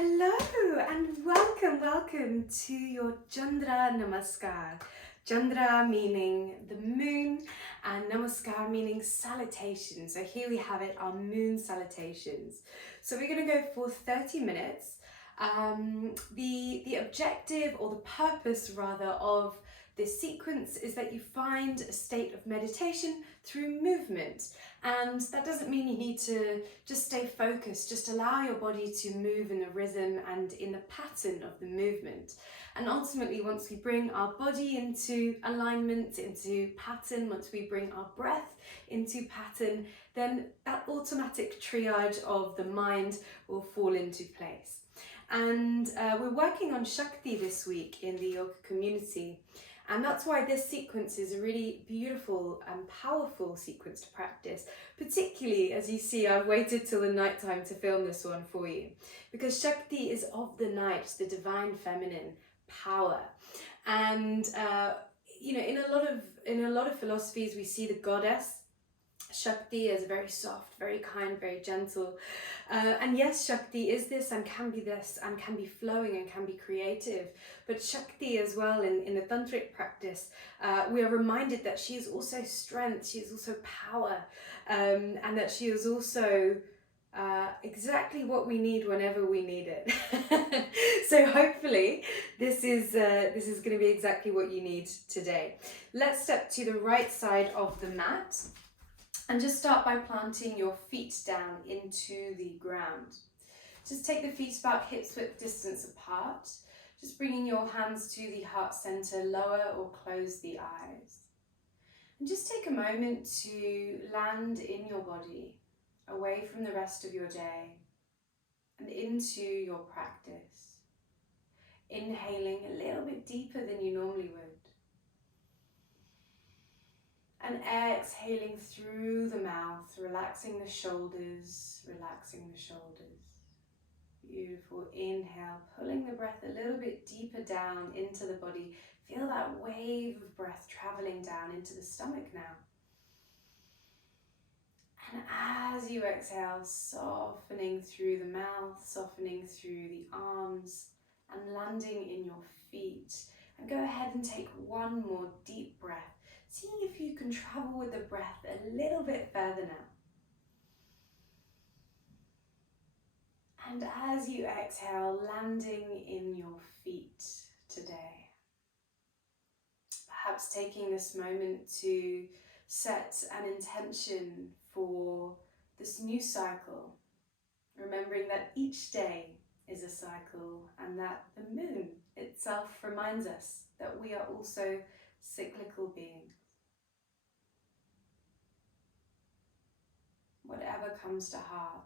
Hello and welcome to your Chandra Namaskar. Chandra meaning the moon and Namaskar meaning salutation. So here we have it, our moon salutations. So we're going to go for 30 minutes. The objective or the purpose rather of this sequence is that you find a state of meditation through movement. And that doesn't mean you need to just stay focused, just allow your body to move in the rhythm and in the pattern of the movement. And ultimately, once we bring our body into alignment, into pattern, once we bring our breath into pattern, then that automatic triage of the mind will fall into place. And we're working on Shakti this week in the yoga community. And that's why this sequence is a really beautiful and powerful sequence to practice, particularly as you see, I've waited till the night time to film this one for you, because Shakti is of the night, the divine feminine power. And in a lot of philosophies, we see the goddess Shakti is very soft, very kind, very gentle. And yes, Shakti is this and can be flowing and can be creative. But Shakti as well in the tantric practice, we are reminded that she is also strength, she is also power, and that she is also exactly what we need whenever we need it. So hopefully this is going to be exactly what you need today. Let's step to the right side of the mat. And just start by planting your feet down into the ground. Just take the feet about hips width distance apart. Just bringing your hands to the heart center, lower or close the eyes. And just take a moment to land in your body, away from the rest of your day and into your practice. Inhaling a little bit deeper than you normally would. And exhaling through the mouth, relaxing the shoulders, Beautiful. Inhale, pulling the breath a little bit deeper down into the body. Feel that wave of breath traveling down into the stomach now. And as you exhale, softening through the mouth, softening through the arms, and landing in your feet. And go ahead and take one more deep breath. Seeing if you can travel with the breath a little bit further now. And as you exhale, landing in your feet today. Perhaps taking this moment to set an intention for this new cycle. Remembering that each day is a cycle and that the moon itself reminds us that we are also cyclical beings. Whatever comes to heart,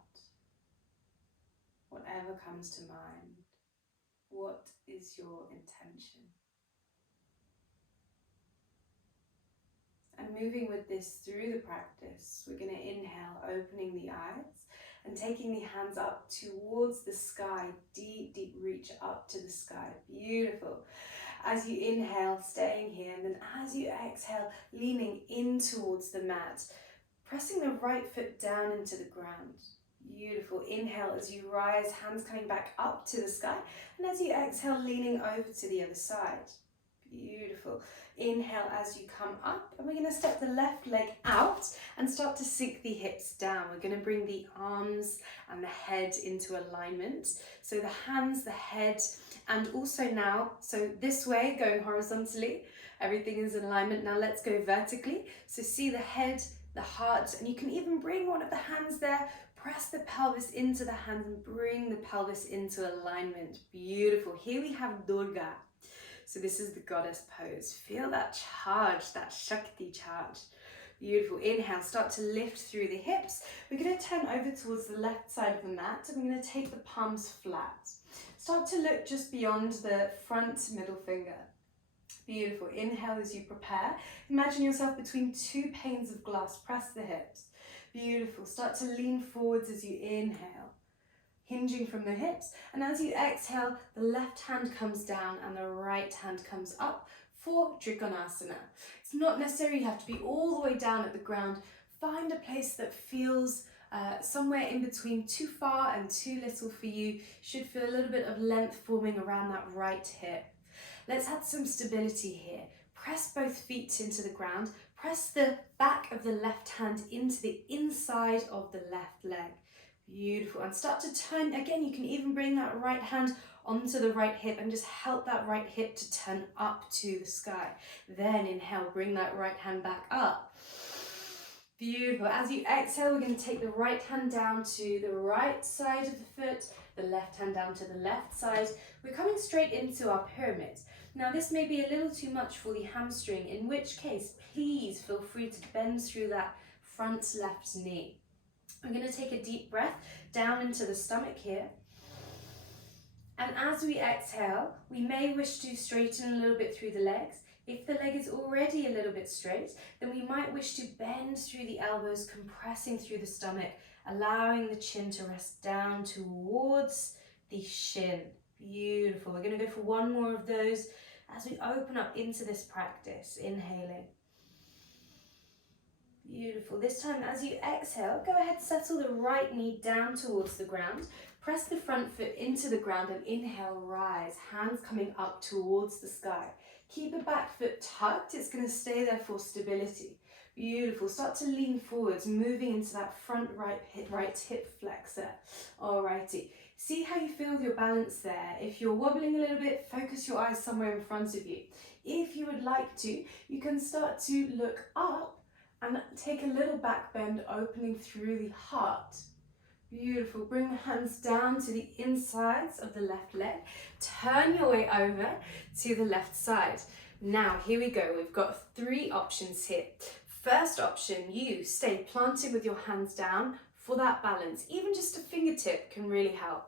whatever comes to mind, what is your intention? And moving with this through the practice, we're going to inhale, opening the eyes and taking the hands up towards the sky, deep, deep reach up to the sky. Beautiful. As you inhale, staying here, and then as you exhale, leaning in towards the mat, pressing the right foot down into the ground. Beautiful. Inhale as you rise, hands coming back up to the sky. And as you exhale, leaning over to the other side. Beautiful. Inhale as you come up. And we're going to step the left leg out and start to sink the hips down. We're going to bring the arms and the head into alignment. So the hands, the head, and also now, so this way, going horizontally. Everything is in alignment. Now let's go vertically. So see the head, the heart, and you can even bring one of the hands there, press the pelvis into the hands and bring the pelvis into alignment. Beautiful. Here we have Durga. So this is the goddess pose. Feel that charge, that Shakti charge. Beautiful. Inhale, start to lift through the hips. We're going to turn over towards the left side of the mat and we're going to take the palms flat. Start to look just beyond the front middle finger. Beautiful. Inhale as you prepare. Imagine yourself between two panes of glass. Press the hips. Beautiful. Start to lean forwards as you inhale, hinging from the hips. And as you exhale, the left hand comes down and the right hand comes up for Trikonasana. It's not necessary you have to be all the way down at the ground. Find a place that feels somewhere in between too far and too little for you. Should feel a little bit of length forming around that right hip. Let's add some stability here. Press both feet into the ground. Press the back of the left hand into the inside of the left leg. Beautiful. And start to turn. Again, you can even bring that right hand onto the right hip and just help that right hip to turn up to the sky. Then inhale, bring that right hand back up. Beautiful. As you exhale, we're going to take the right hand down to the right side of the foot, the left hand down to the left side. We're coming straight into our pyramid. Now this may be a little too much for the hamstring, in which case please feel free to bend through that front left knee. I'm going to take a deep breath down into the stomach here. And as we exhale, we may wish to straighten a little bit through the legs. If the leg is already a little bit straight, then we might wish to bend through the elbows, compressing through the stomach, allowing the chin to rest down towards the shin. Beautiful. We're going to go for one more of those as we open up into this practice. Inhaling. Beautiful. This time as you exhale, go ahead, settle the right knee down towards the ground. Press the front foot into the ground and inhale, rise. Hands coming up towards the sky. Keep the back foot tucked. It's going to stay there for stability. Beautiful. Start to lean forwards, moving into that front right hip flexor. Alrighty. See how you feel with your balance there. If you're wobbling a little bit, focus your eyes somewhere in front of you. If you would like to, you can start to look up and take a little back bend, opening through the heart. Beautiful. Bring the hands down to the insides of the left leg. Turn your way over to the left side. Now, here we go. We've got three options here. First option, you stay planted with your hands down for that balance. Even just a fingertip can really help.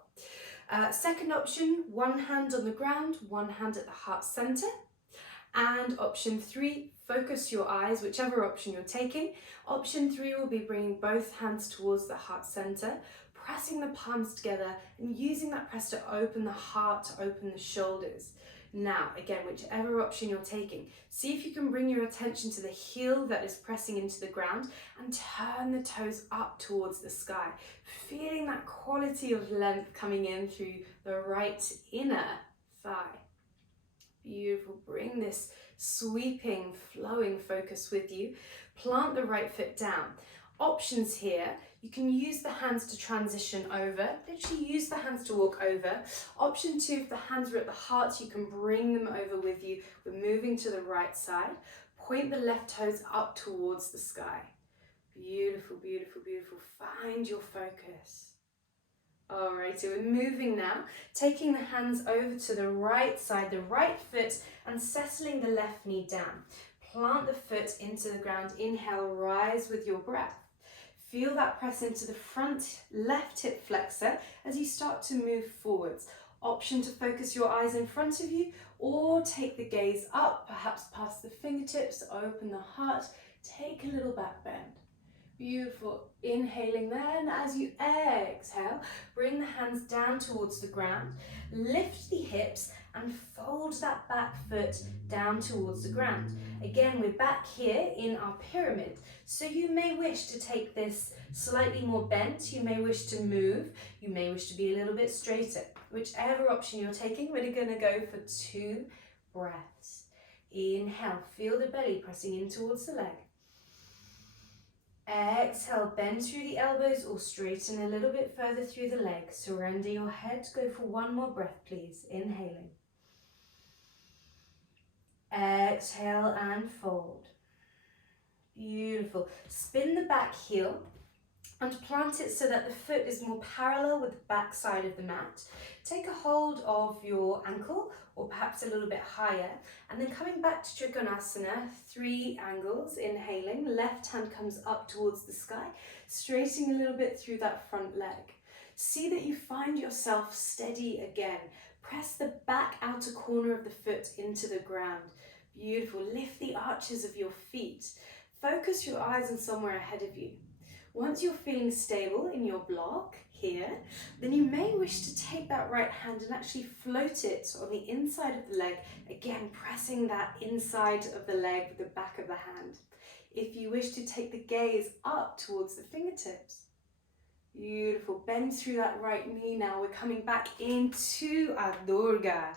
Second option, one hand on the ground, one hand at the heart center. And option 3, focus your eyes, whichever option you're taking. Option 3 will be bringing both hands towards the heart center, pressing the palms together and using that press to open the heart, to open the shoulders. Now, again, whichever option you're taking, see if you can bring your attention to the heel that is pressing into the ground and turn the toes up towards the sky, feeling that quality of length coming in through the right inner thigh. Beautiful. Bring this sweeping, flowing focus with you. Plant the right foot down. Options here, you can use the hands to transition over. Literally use the hands to walk over. Option 2, if the hands are at the heart, you can bring them over with you. We're moving to the right side. Point the left toes up towards the sky. Beautiful, beautiful, beautiful. Find your focus. Alright, so we're moving now, taking the hands over to the right side, the right foot, and settling the left knee down. Plant the foot into the ground. Inhale, rise with your breath. Feel that press into the front left hip flexor as you start to move forwards. Option to focus your eyes in front of you or take the gaze up, perhaps past the fingertips, open the heart, take a little back bend. Beautiful. Inhaling there, and as you exhale, bring the hands down towards the ground, lift the hips and fold that back foot down towards the ground. Again, we're back here in our pyramid, so you may wish to take this slightly more bent, you may wish to move, you may wish to be a little bit straighter. Whichever option you're taking, we're going to go for 2 breaths. Inhale, feel the belly pressing in towards the leg. Exhale, bend through the elbows or straighten a little bit further through the leg. Surrender your head. Go for one more breath, please. Inhaling. Exhale and fold. Beautiful. Spin the back heel and plant it so that the foot is more parallel with the back side of the mat. Take a hold of your ankle or perhaps a little bit higher, and then coming back to Trikonasana, 3 angles. Inhaling, left hand comes up towards the sky, straightening a little bit through that front leg. See that you find yourself steady again. Press the back outer corner of the foot into the ground. Beautiful. Lift the arches of your feet. Focus your eyes on somewhere ahead of you. Once you're feeling stable in your block here, then you may wish to take that right hand and actually float it on the inside of the leg, again pressing that inside of the leg with the back of the hand. If you wish to take the gaze up towards the fingertips, Beautiful. Bend through that right knee now. We're coming back into our Durga.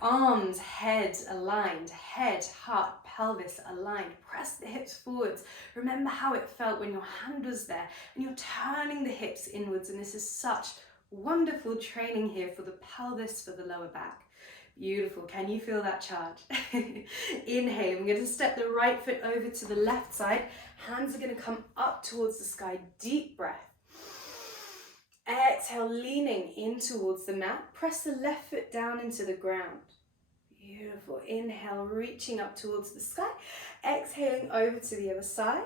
Arms, head aligned. Head, heart, pelvis aligned. Press the hips forwards. Remember how it felt when your hand was there and you're turning the hips inwards, and this is such wonderful training here for the pelvis, for the lower back. Beautiful. Can you feel that charge? Inhale. I'm going to step the right foot over to the left side. Hands are going to come up towards the sky. Deep breath. Exhale, leaning in towards the mat. Press the left foot down into the ground. Beautiful. Inhale, reaching up towards the sky. Exhaling over to the other side.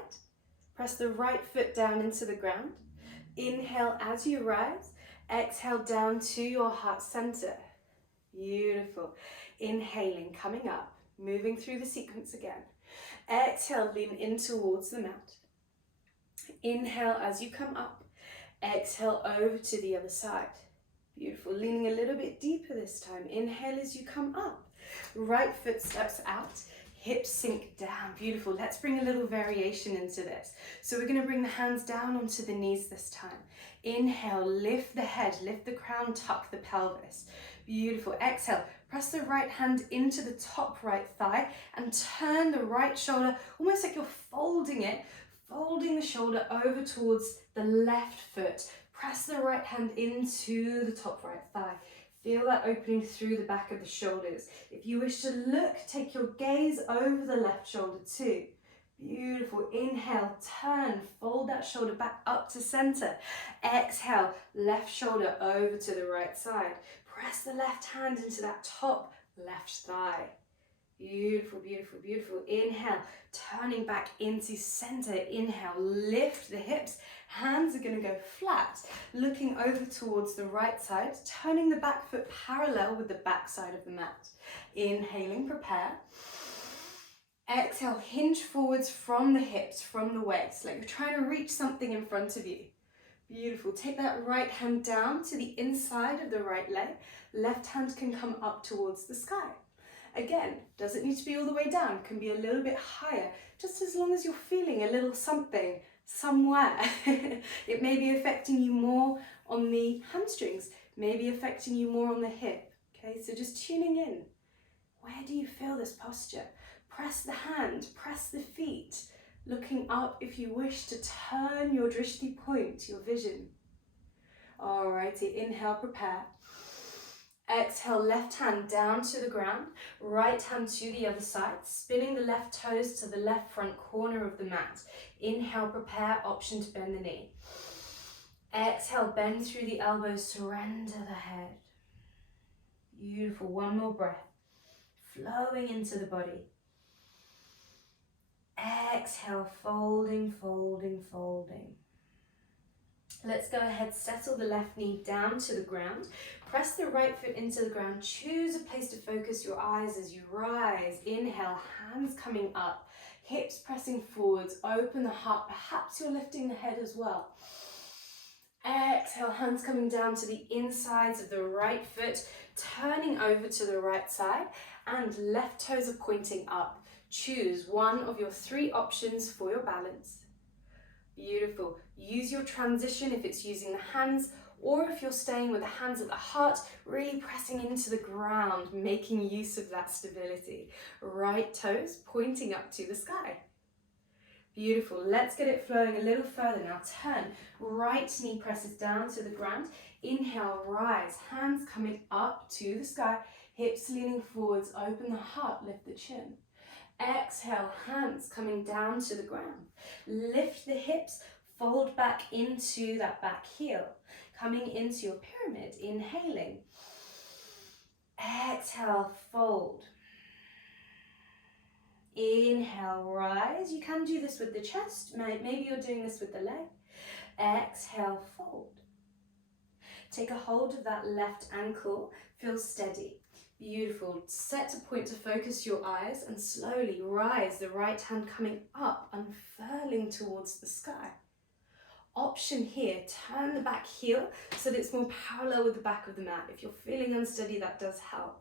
Press the right foot down into the ground. Inhale as you rise. Exhale down to your heart center. Beautiful. Inhaling, coming up, moving through the sequence again. Exhale, lean in towards the mat. Inhale as you come up. Exhale over to the other side. Beautiful. Leaning a little bit deeper this time. Inhale as you come up. Right foot steps out. Hips sink down. Beautiful. Let's bring a little variation into this. So we're going to bring the hands down onto the knees this time. Inhale, lift the head, lift the crown, tuck the pelvis. Beautiful. Exhale, press the right hand into the top right thigh and turn the right shoulder, almost like you're folding it, folding the shoulder over towards the left foot. Press the right hand into the top right thigh. Feel that opening through the back of the shoulders. If you wish to look, take your gaze over the left shoulder too. Beautiful. Inhale, turn, fold that shoulder back up to center. Exhale, left shoulder over to the right side. Press the left hand into that top left thigh. Beautiful, beautiful, beautiful. Inhale, turning back into center. Inhale, lift the hips. Hands are going to go flat, looking over towards the right side, turning the back foot parallel with the back side of the mat. Inhaling, prepare. Exhale, hinge forwards from the hips, from the waist, like you're trying to reach something in front of you. Beautiful. Take that right hand down to the inside of the right leg. Left hand can come up towards the sky. Again, doesn't need to be all the way down, can be a little bit higher, just as long as you're feeling a little something somewhere. It may be affecting you more on the hamstrings, maybe affecting you more on the hip. Okay, so just tuning in. Where do you feel this posture? Press the hand, press the feet, looking up if you wish to turn your drishti point, your vision. Alrighty, inhale, prepare. Exhale, left hand down to the ground, right hand to the other side, spinning the left toes to the left front corner of the mat. Inhale, prepare, option to bend the knee. Exhale, bend through the elbows, surrender the head. Beautiful, one more breath. Flowing into the body. Exhale, folding, folding, folding. Let's go ahead, settle the left knee down to the ground. Press the right foot into the ground. Choose a place to focus your eyes as you rise. Inhale, hands coming up. Hips pressing forwards. Open the heart. Perhaps you're lifting the head as well. Exhale, hands coming down to the insides of the right foot. Turning over to the right side. And left toes are pointing up. Choose one of your three options for your balance. Beautiful. Use your transition if it's using the hands, or if you're staying with the hands at the heart, really pressing into the ground, making use of that stability. Right toes pointing up to the sky. Beautiful. Let's get it flowing a little further now. Turn. Right knee presses down to the ground. Inhale, rise. Hands coming up to the sky. Hips leaning forwards. Open the heart. Lift the chin. Exhale, hands coming down to the ground. Lift the hips, fold back into that back heel. Coming into your pyramid, inhaling. Exhale, fold. Inhale, rise. You can do this with the chest. Maybe you're doing this with the leg. Exhale, fold. Take a hold of that left ankle. Feel steady. Beautiful. Set a point to focus your eyes and slowly rise, the right hand coming up, unfurling towards the sky. Option here, turn the back heel so that it's more parallel with the back of the mat. If you're feeling unsteady, that does help.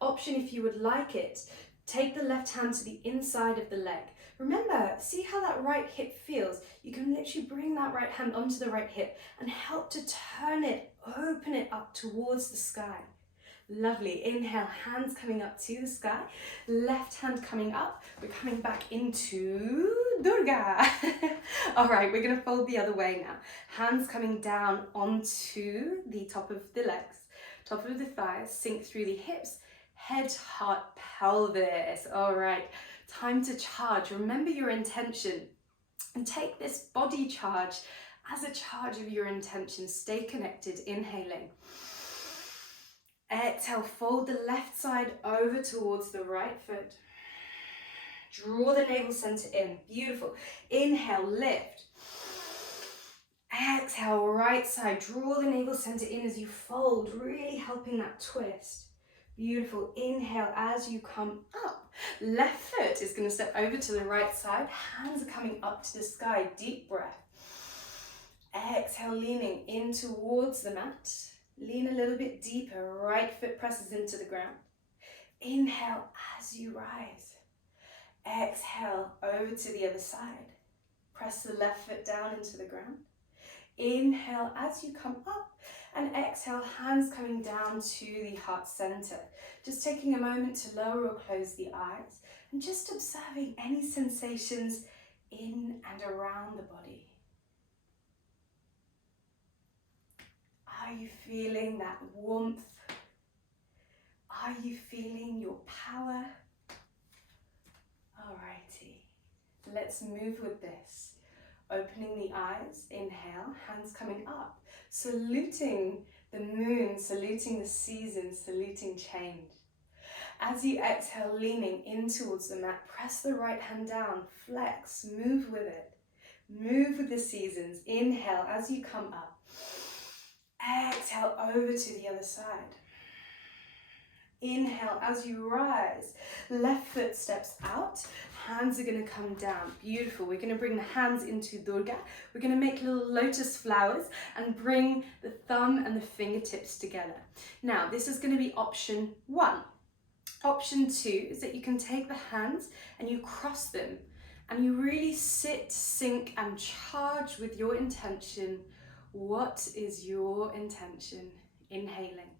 Option, if you would like it, take the left hand to the inside of the leg. Remember, see how that right hip feels. You can literally bring that right hand onto the right hip and help to turn it, open it up towards the sky. Lovely. Inhale, hands coming up to the sky. Left hand coming up. We're coming back into Durga. All right, we're going to fold the other way now. Hands coming down onto the top of the legs, top of the thighs, sink through the hips, head, heart, pelvis. All right, time to charge. Remember your intention and take this body charge as a charge of your intention. Stay connected. Inhaling. Exhale, fold the left side over towards the right foot. Draw the navel center in. Beautiful. Inhale, lift. Exhale, right side. Draw the navel center in as you fold, really helping that twist. Beautiful. Inhale as you come up. Left foot is going to step over to the right side. Hands are coming up to the sky. Deep breath. Exhale, leaning in towards the mat. Lean a little bit deeper, right foot presses into the ground. Inhale as you rise. Exhale over to the other side. Press the left foot down into the ground. Inhale as you come up and exhale, hands coming down to the heart center. Just taking a moment to lower or close the eyes and just observing any sensations in and around the body. Are you feeling that warmth? Are you feeling your power? Alrighty, let's move with this. Opening the eyes, inhale, hands coming up, saluting the moon, saluting the seasons, saluting change. As you exhale, leaning in towards the mat, press the right hand down, flex, move with it. Move with the seasons. Inhale as you come up. Exhale over to the other side. Inhale as you rise. Left foot steps out. Hands are going to come down. Beautiful. We're going to bring the hands into Durga. We're going to make little lotus flowers and bring the thumb and the fingertips together. Now, this is going to be option 1. Option 2 is that you can take the hands and you cross them and you really sit, sink and charge with your intention. What is your intention? Inhaling.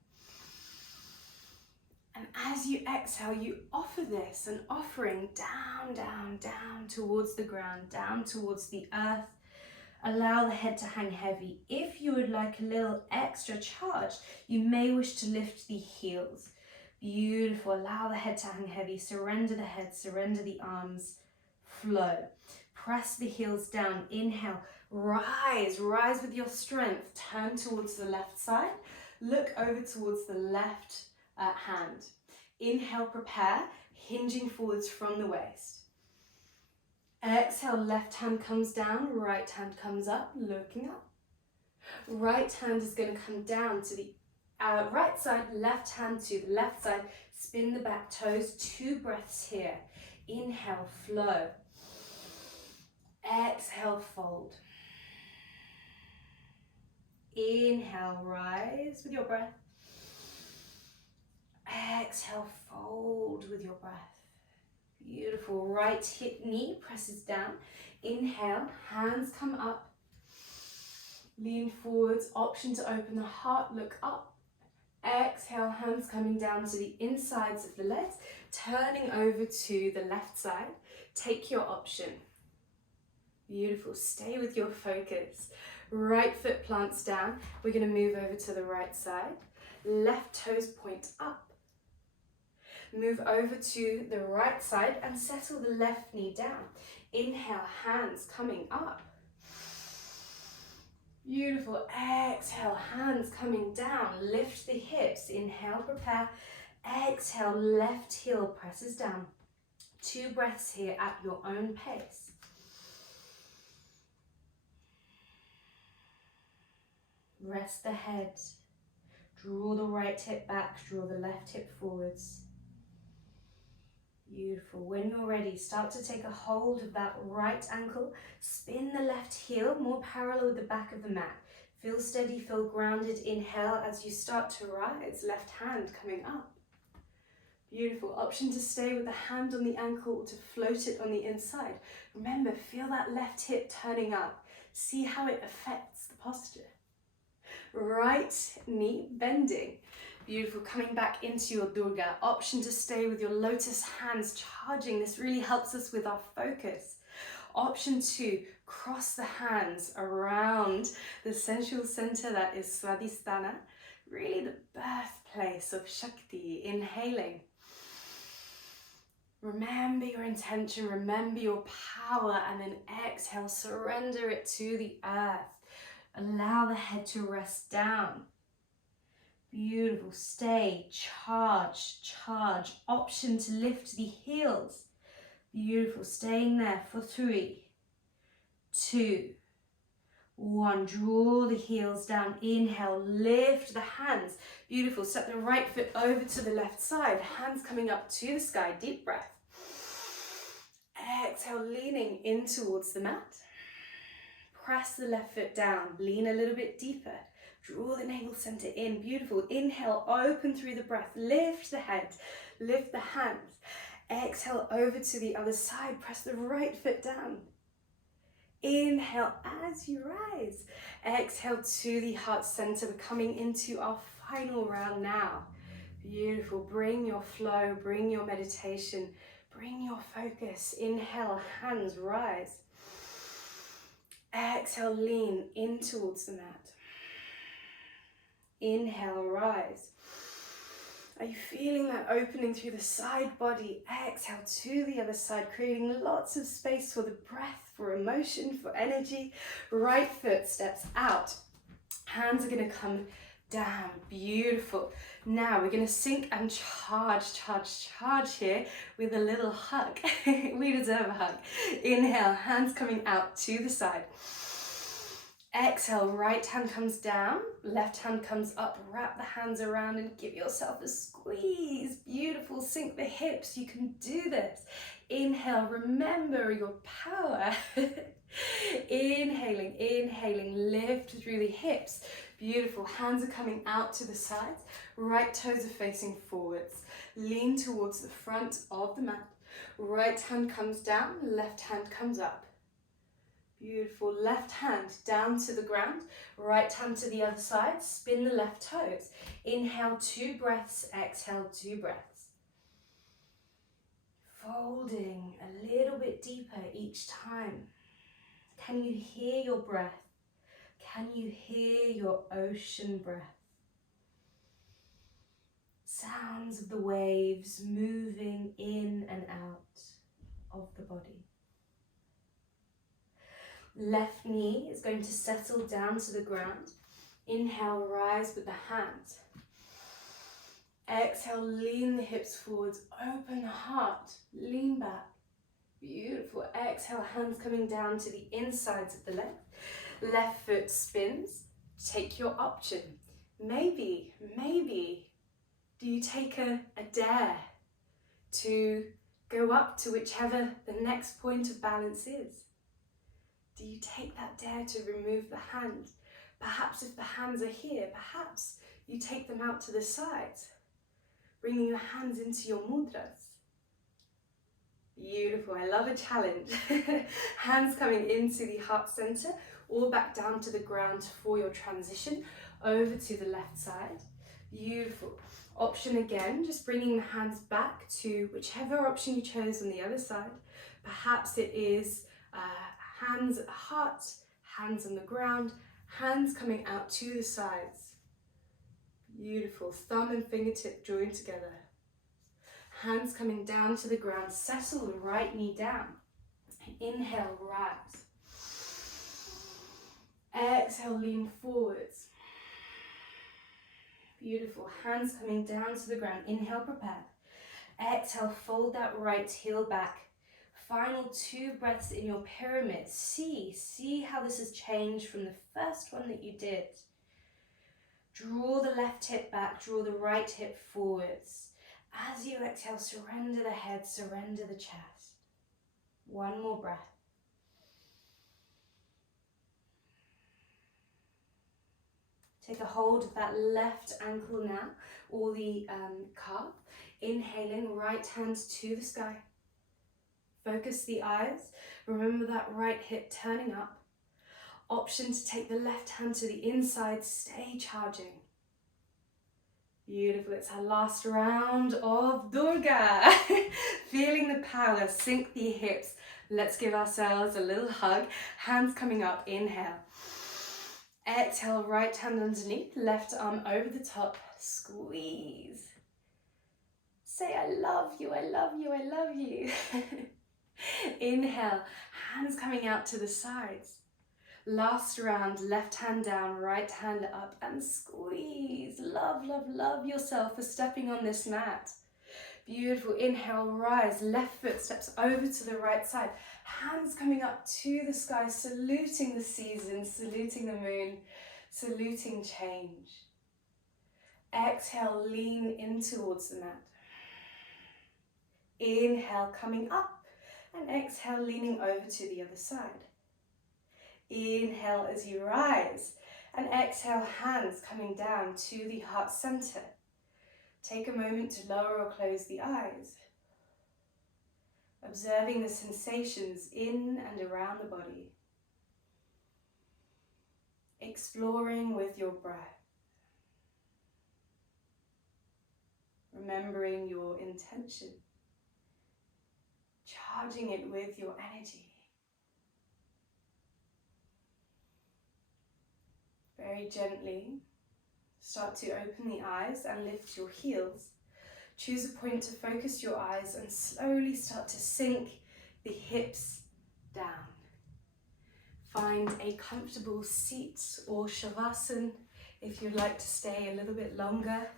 And as you exhale, you offer this, an offering down, down, down towards the ground, down towards the earth. Allow the head to hang heavy. If you would like a little extra charge, you may wish to lift the heels. Beautiful. Allow the head to hang heavy. Surrender the head, surrender the arms. Flow. Press the heels down. Inhale. Rise, rise with your strength. Turn towards the left side. Look over towards the left hand. Inhale, prepare, hinging forwards from the waist. Exhale, left hand comes down, right hand comes up, looking up. Right hand is going to come down to the right side, left hand to the left side. Spin the back toes, 2 breaths here. Inhale, flow. Exhale, fold. Inhale, rise with your breath. Exhale, fold with your breath. Beautiful. Right hip knee presses down. Inhale, hands come up. Lean forwards, option to open the heart, look up. Exhale, hands coming down to the insides of the legs, turning over to the left side. Take your option. Beautiful. Stay with your focus. Right foot plants down. We're going to move over to the right side. Left toes point up. Move over to the right side and settle the left knee down. Inhale, hands coming up. Beautiful. Exhale, hands coming down. Lift the hips. Inhale, prepare. Exhale, left heel presses down. 2 breaths here at your own pace. Rest the head. Draw the right hip back. Draw the left hip forwards. Beautiful. When you're ready, start to take a hold of that right ankle. Spin the left heel more parallel with the back of the mat. Feel steady, feel grounded. Inhale as you start to rise. Left hand coming up. Beautiful. Option to stay with the hand on the ankle or to float it on the inside. Remember, feel that left hip turning up. See how it affects the posture. Right knee bending. Beautiful. Coming back into your Durga. Option to stay with your lotus hands charging. This really helps us with our focus. Option 2, cross the hands around the sensual center that is Swadhisthana, really the birthplace of Shakti. Inhaling. Remember your intention, remember your power, and then exhale, surrender it to the earth. Allow the head to rest down. Beautiful. Stay, charge, charge. Option to lift the heels. Beautiful. Staying there for 3, 2, 1. Draw the heels down. Inhale, lift the hands. Beautiful. Step the right foot over to the left side. Hands coming up to the sky. Deep breath. Exhale, leaning in towards the mat. Press the left foot down. Lean a little bit deeper. Draw the navel center in. Beautiful. Inhale, open through the breath. Lift the head. Lift the hands. Exhale, over to the other side. Press the right foot down. Inhale as you rise. Exhale to the heart center. We're coming into our final round now. Beautiful. Bring your flow, bring your meditation, bring your focus. Inhale, hands rise. Exhale, lean in towards the mat. Inhale, rise. Are you feeling that opening through the side body? Exhale to the other side, creating lots of space for the breath, for emotion, for energy. Right foot steps out. Hands are going to come down. Beautiful. Now we're going to sink and charge, charge, charge here with a little hug. We deserve a hug. Inhale, hands coming out to the side. Exhale, right hand comes down, left hand comes up. Wrap the hands around and give yourself a squeeze. Beautiful. Sink the hips. You can do this. Inhale, remember your power. Inhaling, inhaling, lift through the hips. Beautiful. Hands are coming out to the sides. Right toes are facing forwards. Lean towards the front of the mat. Right hand comes down, left hand comes up. Beautiful. Left hand down to the ground. Right hand to the other side. Spin the left toes. Inhale, 2 breaths. Exhale, 2 breaths. Folding a little bit deeper each time. Can you hear your breath? Can you hear your ocean breath? Sounds of the waves moving in and out of the body. Left knee is going to settle down to the ground. Inhale, rise with the hands. Exhale, lean the hips forwards, open the heart, lean back. Beautiful. Exhale, hands coming down to the insides of the leg. Left foot spins. Take your option. Maybe, do you take a dare to go up to whichever the next point of balance is? Do you take that dare to remove the hands? Perhaps if the hands are here, perhaps you take them out to the sides, bringing your hands into your mudras. Beautiful. I love a challenge. Hands coming into the heart center or back down to the ground for your transition over to the left side. Beautiful. Option again, just bringing the hands back to whichever option you chose on the other side. Perhaps it is hands at the heart, hands on the ground, hands coming out to the sides. Beautiful. Thumb and fingertip joined together. Hands coming down to the ground. Settle the right knee down. Inhale, rise. Exhale, lean forwards. Beautiful. Hands coming down to the ground. Inhale, prepare. Exhale, fold that right heel back. Final 2 breaths in your pyramid. See how this has changed from the first one that you did. Draw the left hip back, draw the right hip forwards. As you exhale, surrender the head, surrender the chest. 1 more breath. Take a hold of that left ankle now, or the calf. Inhaling, right hand to the sky. Focus the eyes. Remember that right hip turning up. Option to take the left hand to the inside. Stay charging. Beautiful. It's our last round of Durga. Feeling the power. Sink the hips. Let's give ourselves a little hug. Hands coming up. Inhale. Exhale, right hand underneath, left arm over the top. Squeeze. Say, I love you, I love you, I love you. Inhale, hands coming out to the sides. Last round, left hand down, right hand up, and squeeze. Love, love, love yourself for stepping on this mat. Beautiful. Inhale, rise. Left foot steps over to the right side. Hands coming up to the sky, saluting the season, saluting the moon, saluting change. Exhale, lean in towards the mat. Inhale, coming up, and exhale, leaning over to the other side. Inhale as you rise, and exhale, hands coming down to the heart center. Take a moment to lower or close the eyes, observing the sensations in and around the body, exploring with your breath, remembering your intention, charging it with your energy. Very gently, start to open the eyes and lift your heels. Choose a point to focus your eyes and slowly start to sink the hips down. Find a comfortable seat or shavasana if you'd like to stay a little bit longer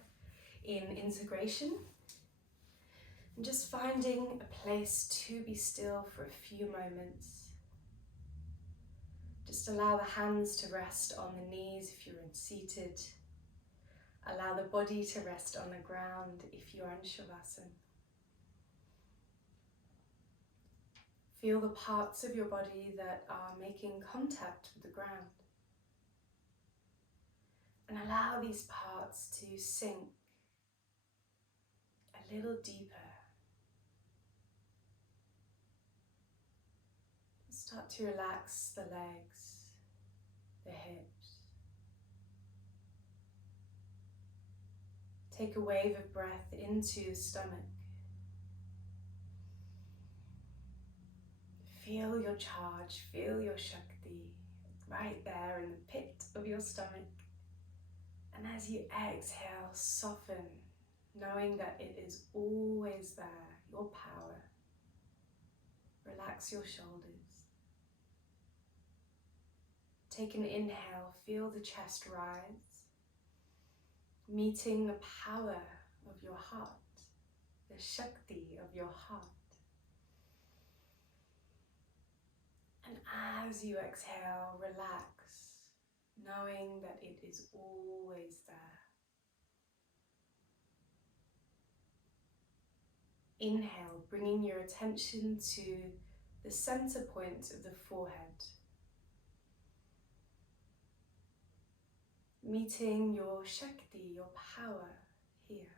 in integration. And just finding a place to be still for a few moments. Just allow the hands to rest on the knees if you're seated. Allow the body to rest on the ground if you're in shavasana. Feel the parts of your body that are making contact with the ground. And allow these parts to sink a little deeper. Start to relax the legs, the hips. Take a wave of breath into the stomach. Feel your charge, feel your Shakti right there in the pit of your stomach. And as you exhale, soften, knowing that it is always there, your power. Relax your shoulders. Take an inhale, feel the chest rise, meeting the power of your heart, the Shakti of your heart. And as you exhale, relax, knowing that it is always there. Inhale, bringing your attention to the center point of the forehead. Meeting your Shakti, your power here.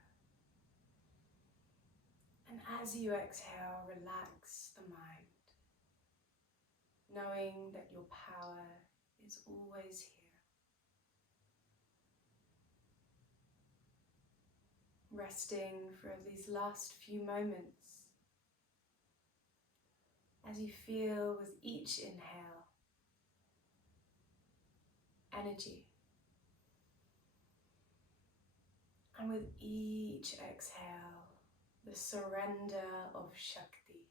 And as you exhale, relax the mind, knowing that your power is always here. Resting for these last few moments as you feel with each inhale, energy. And with each exhale, the surrender of Shakti.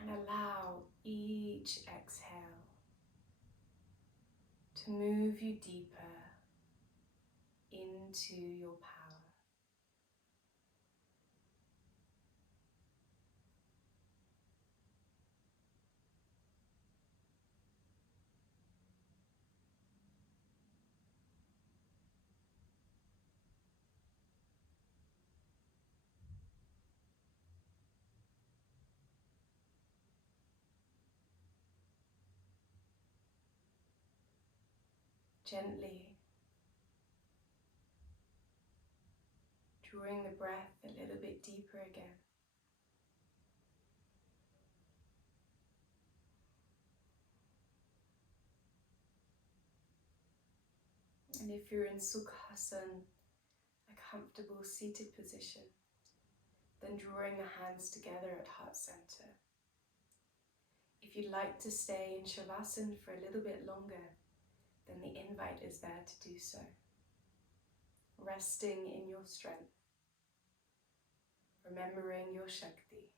And allow each exhale to move you deeper into your power. Gently drawing the breath a little bit deeper again. And if you're in Sukhasana, a comfortable seated position, then drawing the hands together at heart center. If you'd like to stay in Shavasana for a little bit longer, then the invite is there to do so. Resting in your strength, remembering your Shakti,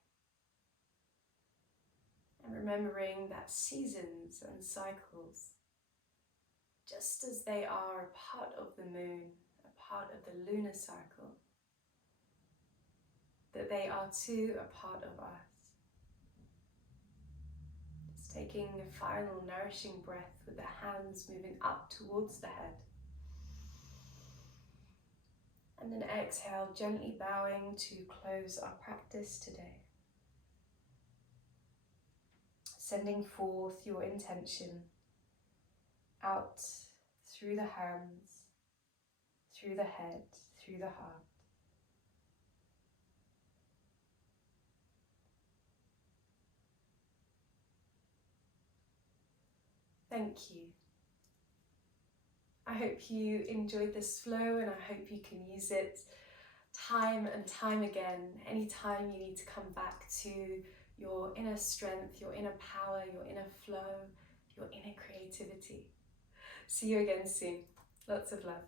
and remembering that seasons and cycles, just as they are a part of the moon, a part of the lunar cycle, that they are too a part of us. Just taking a final nourishing breath with the hands moving up towards the head. And then exhale, gently bowing to close our practice today. Sending forth your intention out through the hands, through the head, through the heart. Thank you. I hope you enjoyed this flow, and I hope you can use it time and time again. Anytime you need to come back to your inner strength, your inner power, your inner flow, your inner creativity. See you again soon. Lots of love.